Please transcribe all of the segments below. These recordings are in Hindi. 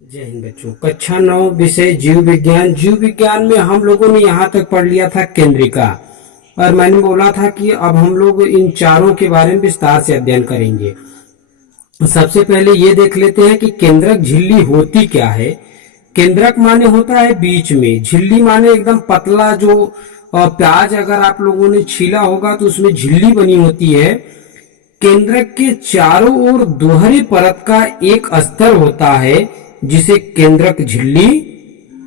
जय हिंद बच्चों। कक्षा 9 विषय जीव विज्ञान। जीव विज्ञान में हम लोगों ने यहाँ तक पढ़ लिया था केंद्रिका, और मैंने बोला था कि अब हम लोग इन चारों के बारे में विस्तार से अध्ययन करेंगे। सबसे पहले ये देख लेते हैं कि केंद्रक झिल्ली होती क्या है। केंद्रक माने होता है बीच में, झिल्ली माने एकदम पतला, जो प्याज अगर आप लोगों ने छीला होगा तो उसमें झिल्ली बनी होती है। केंद्रक के चारों ओर दोहरी परत का एक स्तर होता है जिसे केंद्रक झिल्ली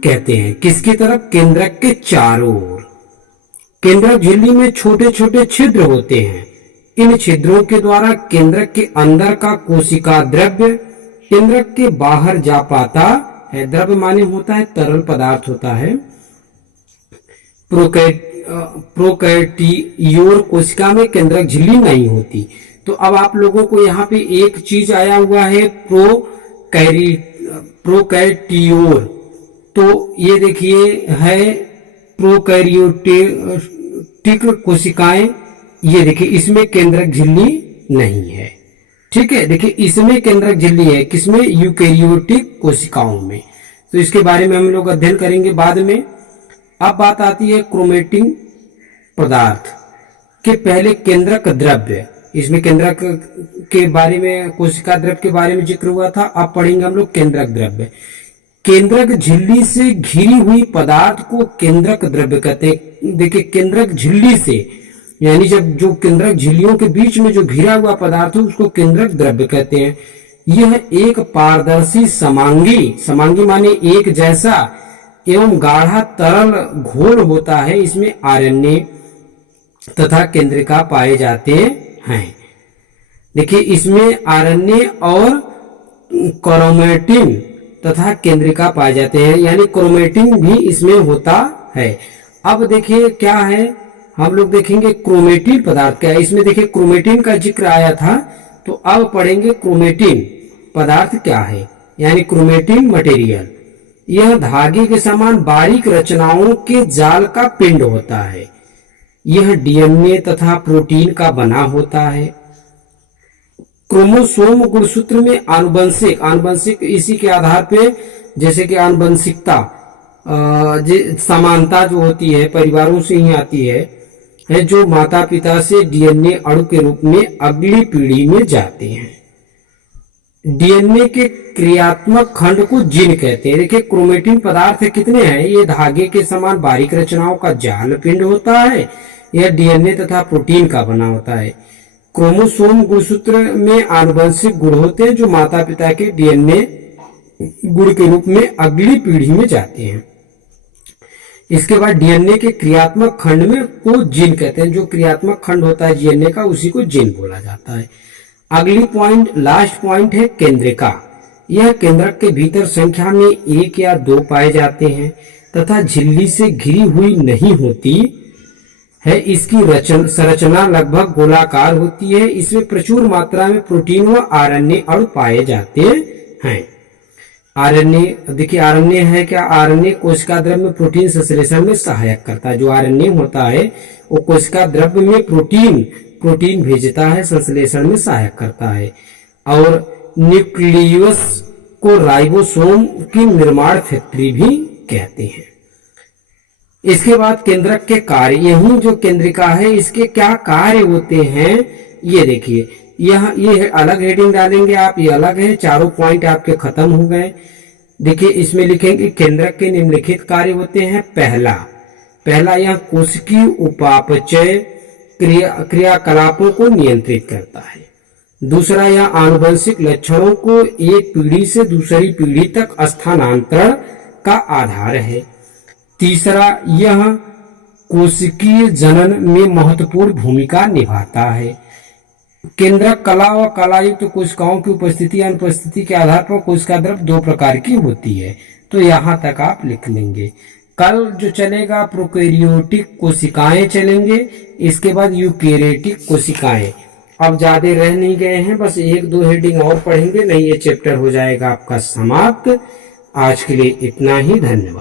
कहते हैं। किसकी तरफ? केंद्रक के चारों ओर। केंद्रक झिल्ली में छोटे छोटे छिद्र होते हैं। इन छिद्रों के द्वारा केंद्रक के अंदर का कोशिका द्रव्य केंद्रक के बाहर जा पाता है। द्रव्य माने होता है तरल पदार्थ होता है। प्रोकैरियोट कोशिका में केंद्रक झिल्ली नहीं होती। तो अब आप लोगों को यहाँ पे एक चीज आया हुआ है, प्रोकैरियोट। तो ये देखिए है प्रोकैरियोटिक कोशिकाएं। ये देखिए इसमें केंद्रक झिल्ली नहीं है। ठीक है, देखिए इसमें केंद्रक झिल्ली है। किसमें? यूकेरियोटिक कोशिकाओं में। तो इसके बारे में हम लोग अध्ययन करेंगे बाद में। अब बात आती है क्रोमेटिन पदार्थ के। पहले केंद्रक द्रव्य, इसमें केंद्रक के बारे में, कोशिका द्रव्य के बारे में जिक्र हुआ था। अब पढ़ेंगे हम लोग केंद्रक द्रव्य। केंद्रक झिल्ली से घिरी हुई पदार्थ को केंद्रक द्रव्य कहते हैं। देखिए केंद्रक झिल्ली से, यानी जब जो केंद्रक झिल्लियों के बीच में जो घिरा हुआ पदार्थ है उसको केंद्रक द्रव्य कहते हैं। यह एक पारदर्शी समांगी माने एक जैसा एवं गाढ़ा तरल घोल होता है। इसमें आरएनए तथा केंद्रिका पाए जाते हैं। देखिए इसमें आरएनए और क्रोमेटिन तथा केंद्रिका पाए जाते हैं, यानी क्रोमेटिन भी इसमें होता है। अब देखिए क्या है, हम लोग देखेंगे क्रोमेटिन पदार्थ क्या है। इसमें देखिए क्रोमेटिन का जिक्र आया था, तो अब पढ़ेंगे क्रोमेटिन पदार्थ क्या है, यानी क्रोमेटिन मटेरियल। यह धागे के समान बारीक रचनाओं के जाल का पिंड होता है। यह डीएनए तथा प्रोटीन का बना होता है। क्रोमोसोम गुणसूत्र में आनुवंशिक इसी के आधार पे, जैसे कि आनुवंशिकता समानता जो होती है परिवारों से ही आती है जो माता पिता से डीएनए अणु के रूप में अगली पीढ़ी में जाते हैं। डीएनए के क्रियात्मक खंड को जीन कहते हैं। देखिए क्रोमेटिन पदार्थ कितने हैं? ये धागे के समान बारीक रचनाओं का जाल पिंड होता है। यह डीएनए तथा प्रोटीन का बना होता है। क्रोमोसोम गुणसूत्र में आनुवंशिक गुण होते हैं जो माता पिता के डीएनए गुण के रूप में अगली पीढ़ी में जाते हैं। इसके बाद डीएनए के क्रियात्मक खंड में को जीन कहते हैं। जो क्रियात्मक खंड होता है डीएनए का उसी को जीन बोला जाता है। अगली पॉइंट, लास्ट पॉइंट है केंद्रिका। यह केंद्रक के भीतर संख्या में 1 या 2 पाए जाते हैं तथा झिल्ली से घिरी हुई नहीं होती है। इसकी संरचना लगभग गोलाकार होती है। इसमें प्रचुर मात्रा में प्रोटीन व आरएनए अणु पाए जाते हैं। आरएनए, देखिए आरएनए है क्या? आरएनए कोशिका द्रव्य में प्रोटीन संश्लेषण में सहायक करता है। जो आरएनए होता है वो कोशिका द्रव्य में प्रोटीन भेजता है, संश्लेषण में सहायक करता है। और न्यूक्लियस को राइबोसोम की निर्माण फैक्ट्री भी कहते हैं। इसके बाद केंद्रक के कार्य, यही जो केंद्रिका है इसके क्या कार्य होते हैं ये देखिए। ये अलग हेडिंग डालेंगे आप, ये अलग है। चारों पॉइंट आपके खत्म हो गए। देखिए इसमें लिखेंगे केंद्रक के निम्नलिखित कार्य होते हैं। पहला यह कोशिकीय उपापचय क्रियाकलापों को नियंत्रित करता है। दूसरा, यह आनुवंशिक लक्षणों को एक पीढ़ी से दूसरी पीढ़ी तक स्थानांतरण का आधार है। तीसरा, यह कोशिकीय जनन में महत्वपूर्ण भूमिका निभाता है। केंद्रक कला व कलायुक्त कोशिकाओं की उपस्थिति या अनुपस्थिति के आधार पर कोशिका द्रव्य 2 प्रकार की होती है। तो यहां तक आप लिख लेंगे। कल जो चलेगा प्रोकैरियोटिक कोशिकाएं चलेंगे, इसके बाद यूकेरियोटिक कोशिकाएं। अब ज्यादा रह नहीं गए हैं, बस 1-2 हेडिंग और पढ़ेंगे, नहीं ये चैप्टर हो जाएगा आपका समाप्त। आज के लिए इतना ही, धन्यवाद।